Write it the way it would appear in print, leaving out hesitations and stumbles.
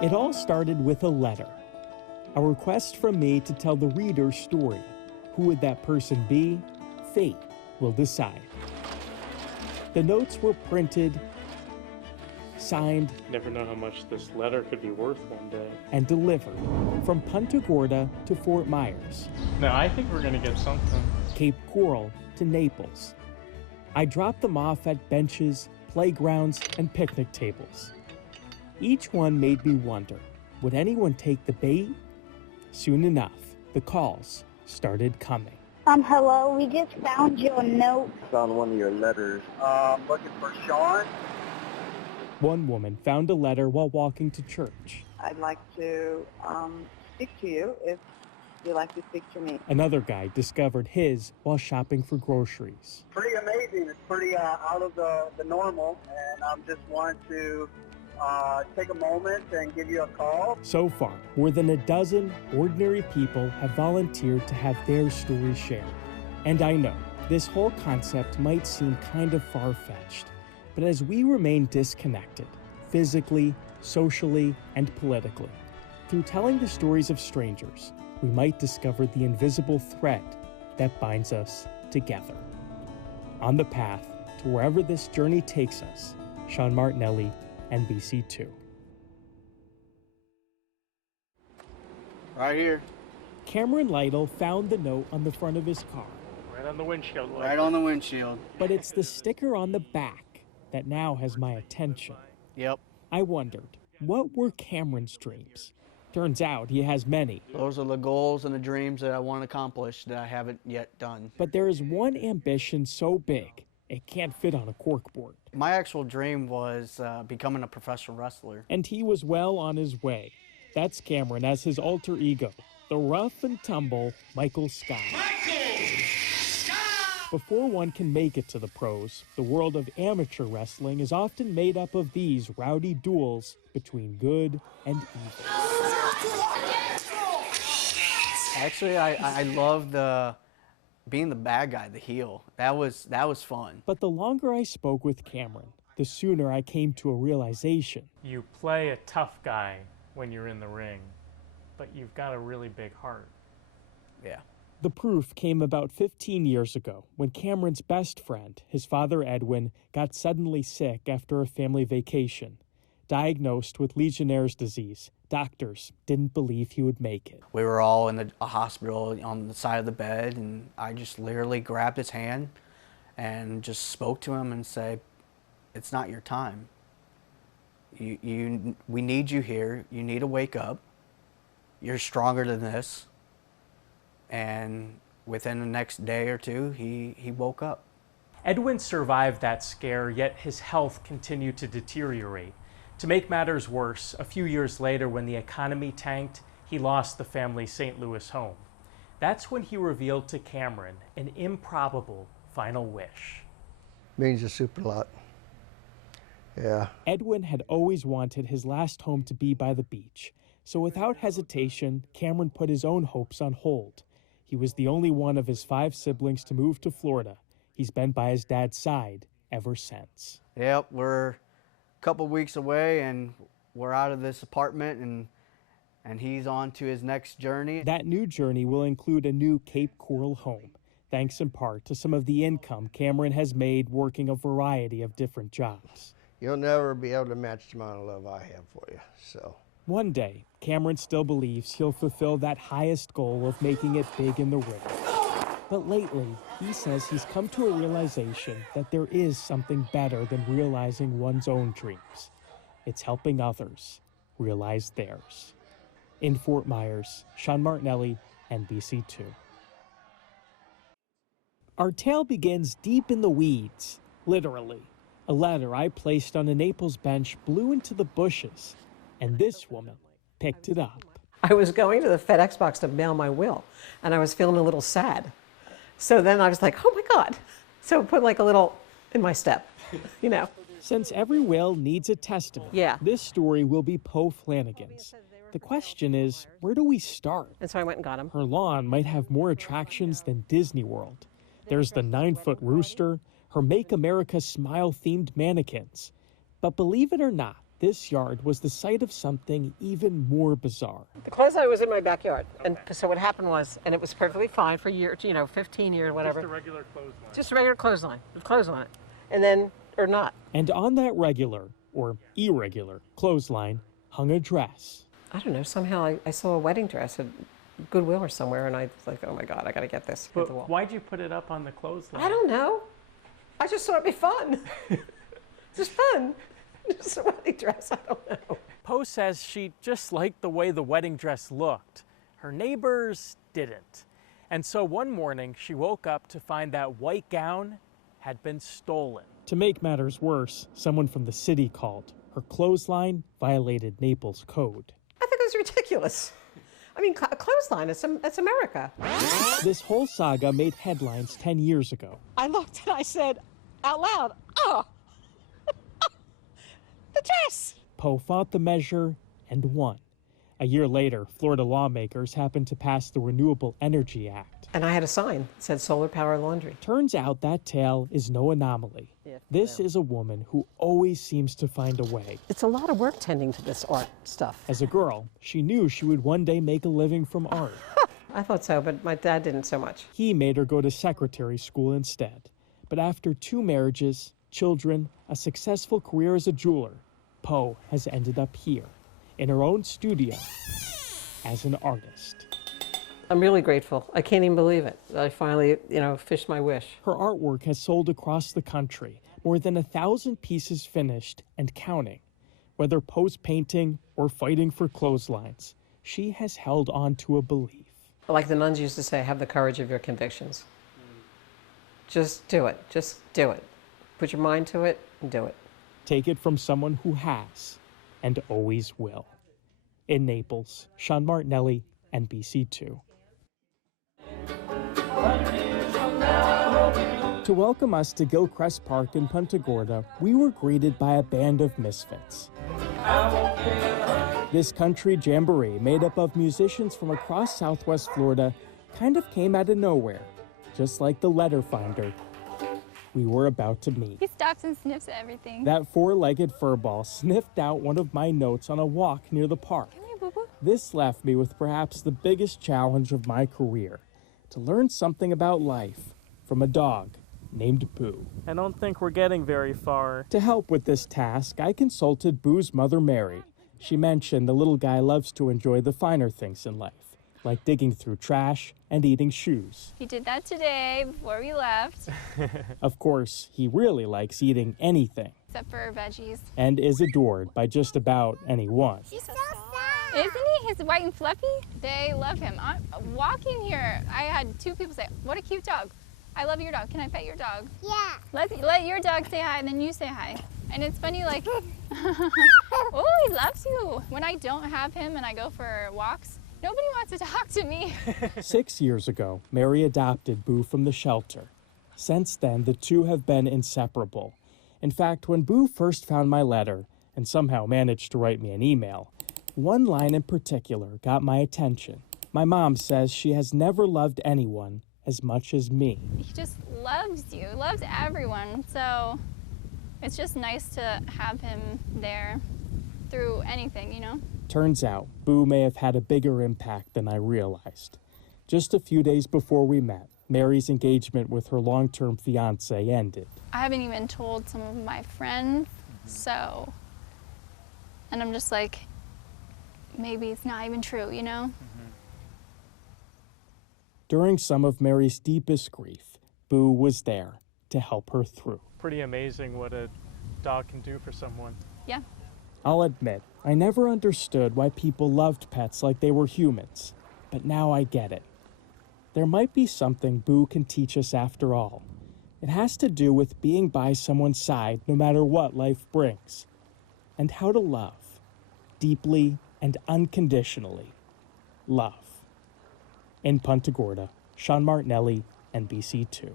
It all started with a letter, a request from me to tell the reader's story. Who would that person be? Fate will decide. The notes were printed, signed, Never know how much this letter could be worth one day. and delivered from Punta Gorda to Fort Myers, No, I think we're gonna get something. Cape Coral to Naples. I dropped them off at benches, playgrounds, and picnic tables. Each one made me wonder, would anyone take the bait? Soon enough, the calls started coming. Hello, we just found your note. Found one of your letters. Looking for Sean. One woman found a letter while walking to church. I'd like to speak to you if you'd like to speak to me. Another guy discovered his while shopping for groceries. Pretty amazing. It's pretty out of the normal, and I'm just wanting to take a moment and give you a call. So far, more than a dozen ordinary people have volunteered to have their stories shared. And I know, this whole concept might seem kind of far-fetched, but as we remain disconnected, physically, socially, and politically, through telling the stories of strangers, we might discover the invisible thread that binds us together. On the path to wherever this journey takes us, Sean Martinelli, NBC2. Right here. Cameron Lytle found the note on the front of his car. Right on the windshield. Right on the windshield. But it's the sticker on the back that now has my attention. Yep. I wondered, what were Cameron's dreams? Turns out he has many. Those are the goals and the dreams that I want to accomplish that I haven't yet done. But there is one ambition so big, it can't fit on a corkboard. My actual dream was becoming a professional wrestler. And he was well on his way. That's Cameron as his alter ego, the rough and tumble Michael Scott. Before one can make it to the pros, the world of amateur wrestling is often made up of these rowdy duels between good and evil. Actually, I love being the bad guy, the heel. That was fun. But the longer I spoke with Cameron, the sooner I came to a realization. You play a tough guy when you're in the ring, but you've got a really big heart. Yeah. The proof came about 15 years ago when Cameron's best friend, his father Edwin, got suddenly sick after a family vacation. Diagnosed with Legionnaire's disease, doctors didn't believe he would make it. We were all in a hospital on the side of the bed, and I just literally grabbed his hand and just spoke to him and said, it's not your time. We need you here. You need to wake up. You're stronger than this. And within the next day or two, he woke up. Edwin survived that scare, yet his health continued to deteriorate. To make matters worse, a few years later when the economy tanked, he lost the family's St. Louis home. That's when he revealed to Cameron an improbable final wish. Means a super lot. Yeah. Edwin had always wanted his last home to be by the beach, so without hesitation, Cameron put his own hopes on hold. He was the only one of his 5 siblings to move to Florida. He's been by his dad's side ever since. Yep, we're a couple weeks away and we're out of this apartment and he's on to his next journey. That new journey will include a new Cape Coral home, thanks in part to some of the income Cameron has made working a variety of different jobs. You'll never be able to match the amount of love I have for you, so. One day, Cameron still believes he'll fulfill that highest goal of making it big in the ring. But lately, he says he's come to a realization that there is something better than realizing one's own dreams. It's helping others realize theirs. In Fort Myers, Sean Martinelli, NBC2. Our tale begins deep in the weeds, literally. A letter I placed on a Naples bench blew into the bushes, and this woman picked it up. I was going to the FedEx box to mail my will, and I was feeling a little sad. So then I was like, oh my God. So put like a little in my step, you know. Since every will needs a testament, this story will be Poe Flanagan's. The question is, where do we start? And so I went and got him. Her lawn might have more attractions than Disney World. There's the 9-foot rooster, her Make America Smile-themed mannequins. But believe it or not, this yard was the site of something even more bizarre. The clothesline was in my backyard. And so what happened was, and it was perfectly fine for years, 15 years, whatever. Just a regular clothesline. Just a regular clothesline with clothes on it. And then, or not. And on that regular, or irregular, clothesline hung a dress. I don't know, somehow I saw a wedding dress at Goodwill or somewhere, and I was like, oh my God, I gotta get this. Hit the wall. But why'd you put it up on the clothesline? I don't know. I just thought it'd be fun. Just fun. Just a wedding dress, I don't know. Poe says she just liked the way the wedding dress looked. Her neighbors didn't. And so one morning, she woke up to find that white gown had been stolen. To make matters worse, someone from the city called. Her clothesline violated Naples code. I think it was ridiculous. I mean, a clothesline, it's America. This whole saga made headlines 10 years ago. I looked and I said out loud, oh, the dress. Poe fought the measure and won. A year later, Florida lawmakers happened to pass the Renewable Energy Act. And I had a sign that said solar power laundry. Turns out that tale is no anomaly. This is a woman who always seems to find a way. It's a lot of work tending to this art stuff. As a girl, she knew she would one day make a living from art. I thought so, but my dad didn't so much. He made her go to secretary school instead. But after 2 marriages, children, a successful career as a jeweler, Poe has ended up here, in her own studio, as an artist. I'm really grateful. I can't even believe it. I finally, fished my wish. Her artwork has sold across the country, more than 1,000 pieces finished and counting. Whether Poe's painting or fighting for clotheslines, she has held on to a belief. Like the nuns used to say, have the courage of your convictions. Just do it. Just do it. Put your mind to it and do it. Take it from someone who has and always will. In Naples, Sean Martinelli, NBC2. To welcome us to Gilchrist Park in Punta Gorda, we were greeted by a band of misfits. This country jamboree, made up of musicians from across Southwest Florida, kind of came out of nowhere, just like the letter finder we were about to meet. He stops and sniffs at everything. That 4-legged furball sniffed out one of my notes on a walk near the park. Come here, boo-boo. This left me with perhaps the biggest challenge of my career, to learn something about life from a dog named Boo. I don't think we're getting very far. To help with this task, I consulted Boo's mother, Mary. She mentioned the little guy loves to enjoy the finer things in life, like digging through trash and eating shoes. He did that today before we left. Of course, he really likes eating anything. Except for veggies. And is adored by just about anyone. He's so sad. Isn't he? He's white and fluffy. They love him. I'm walking here, I had 2 people say, what a cute dog. I love your dog. Can I pet your dog? Yeah. Let your dog say hi and then you say hi. And it's funny, like, oh, he loves you. When I don't have him and I go for walks, nobody wants to talk to me. 6 years ago, Mary adopted Boo from the shelter. Since then, the two have been inseparable. In fact, when Boo first found my letter and somehow managed to write me an email, one line in particular got my attention. My mom says she has never loved anyone as much as me. He just loves you, loves everyone. So it's just nice to have him there through anything, Turns out, Boo may have had a bigger impact than I realized. Just a few days before we met, Mary's engagement with her long-term fiancé ended. I haven't even told some of my friends, so, and I'm just like, maybe it's not even true, During some of Mary's deepest grief, Boo was there to help her through. Pretty amazing what a dog can do for someone. Yeah. I'll admit, I never understood why people loved pets like they were humans, but now I get it. There might be something Boo can teach us after all. It has to do with being by someone's side no matter what life brings, and how to love, deeply and unconditionally. Love. In Punta Gorda, Sean Martinelli, NBC2.